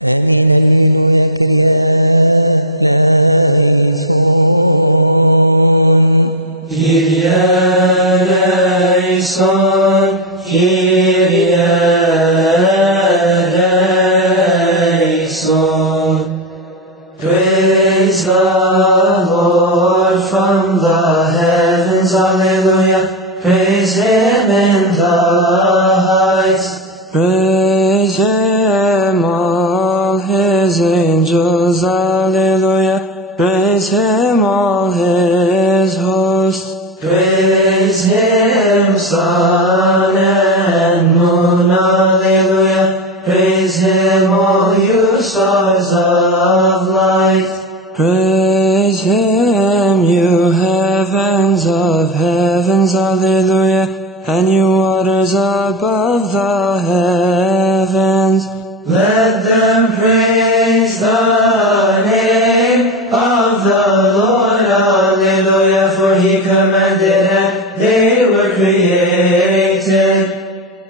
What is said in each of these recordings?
Kyrie eleison, Kyrie eleison. Praise the Lord from the heavens, alleluia. Praise Him in the heights. Praise Him, all His angels, alleluia. Praise Him, all His hosts. Praise Him, sun and moon, alleluia. Praise Him, all you stars of light. Praise Him, you heavens of heavens, alleluia, and you waters above the heavens. Let them praise the name of the Lord, alleluia, for He commanded and they were created.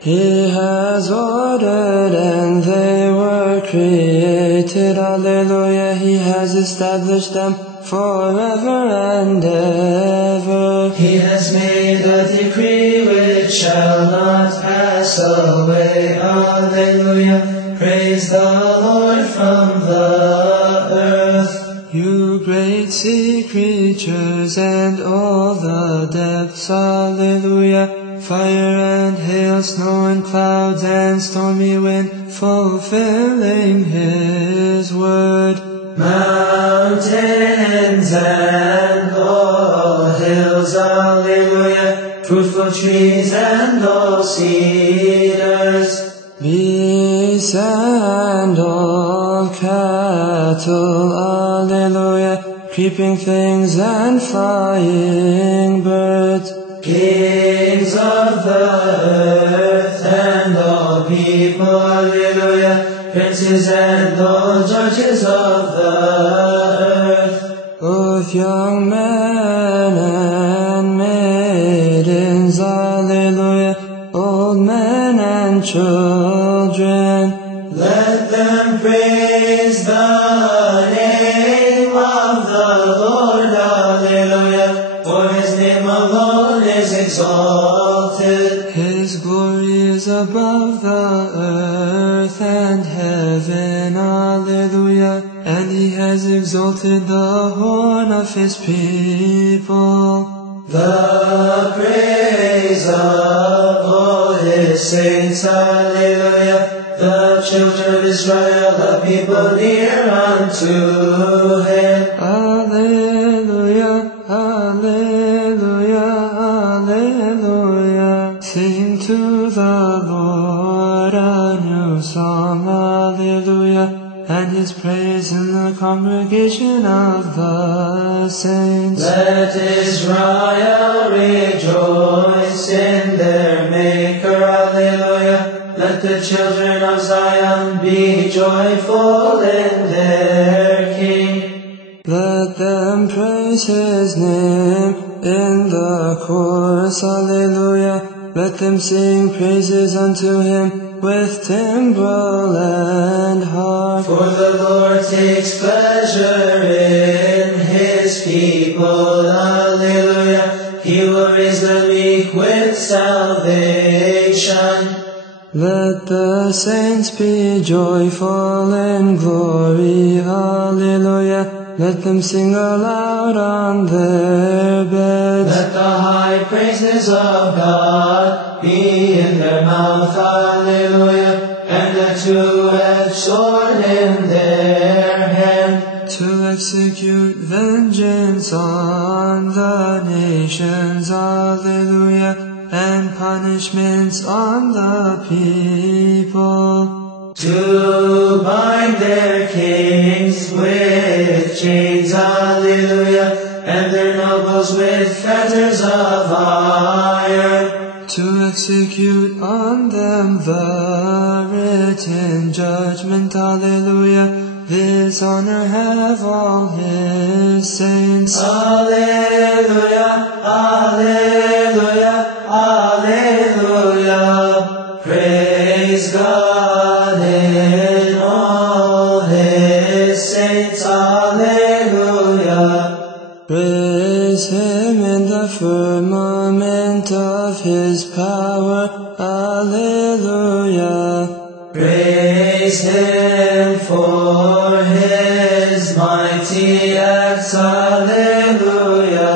He has ordered and they were created, alleluia. He has established them forever and ever. He has made a decree which shall not pass away, alleluia. Praise the Lord from the earth. You great sea creatures and all the depths, alleluia. Fire and hail, snow and clouds and stormy wind, fulfilling His word. Mountains and all hills, alleluia. Fruitful trees and all cedars. Beasts and all cattle, alleluia. Creeping things and flying birds. Kings of the earth and all people, alleluia. Princes and all judges of the earth. Both young men and maidens, alleluia. Old men and children. Let them praise the name of the Lord, alleluia. For His name alone is exalted. His glory is above the earth and heaven, alleluia. And He has exalted the horn of His people. The praise of all His saints, alleluia. The children of Israel, the people near unto Him. Alleluia, alleluia, alleluia. Sing to the Lord a new song, alleluia. And His praise in the congregation of the saints. Let Israel rejoice in their Maker, alleluia. Let the children of Zion be joyful in their King. Let them praise His name in the chorus, alleluia. Let them sing praises unto Him with timbrel and harp. For the Lord takes pleasure in His people, alleluia. He will raise the meek with salvation. Let the saints be joyful in glory, alleluia. Let them sing aloud on their beds. Let the high praises of God be in their mouth, alleluia. And a two-edged sword in their hand, to execute vengeance on the nations, alleluia. And punishments on the people. To bind their kings with chains, alleluia. And their nobles with fetters of iron. To execute on them the written judgment, alleluia. This honor have all His saints. Alleluia, alleluia, alleluia. Praise God in all firmament of His power. Alleluia. Praise Him for His mighty acts. Alleluia.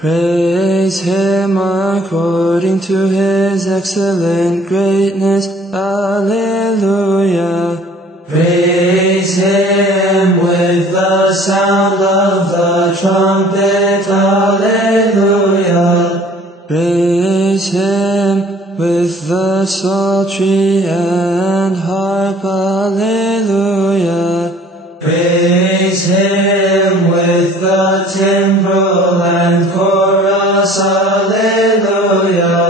Praise Him according to His excellent greatness. Alleluia. Praise Him with the sound of the trumpet. Alleluia. Praise Him with the psaltery and harp. Alleluia. Praise Him with the timbrel and chorus. Alleluia.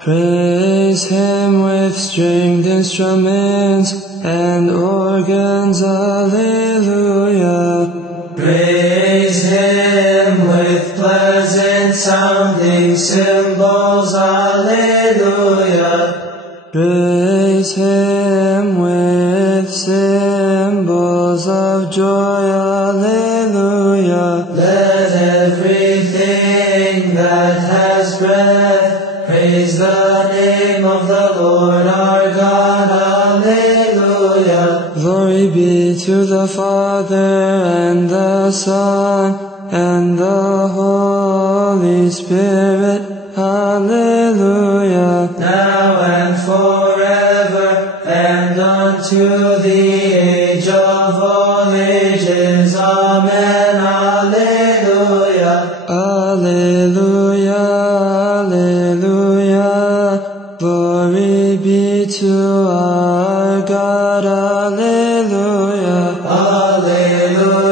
Praise Him with stringed instruments and organs. Alleluia. Praise Him with pleasant sounding cymbals. Alleluia. Praise Him with cymbals of joy. Alleluia. Let everything that has breath praise the name of the Lord our God. Alleluia. Glory be to the Father and the Son and the Holy Spirit. Alleluia. Now and forever, and unto the age of all ages. Amen. Alleluia. Alleluia. Alleluia. Glory be to our God. Alleluia. Alleluia.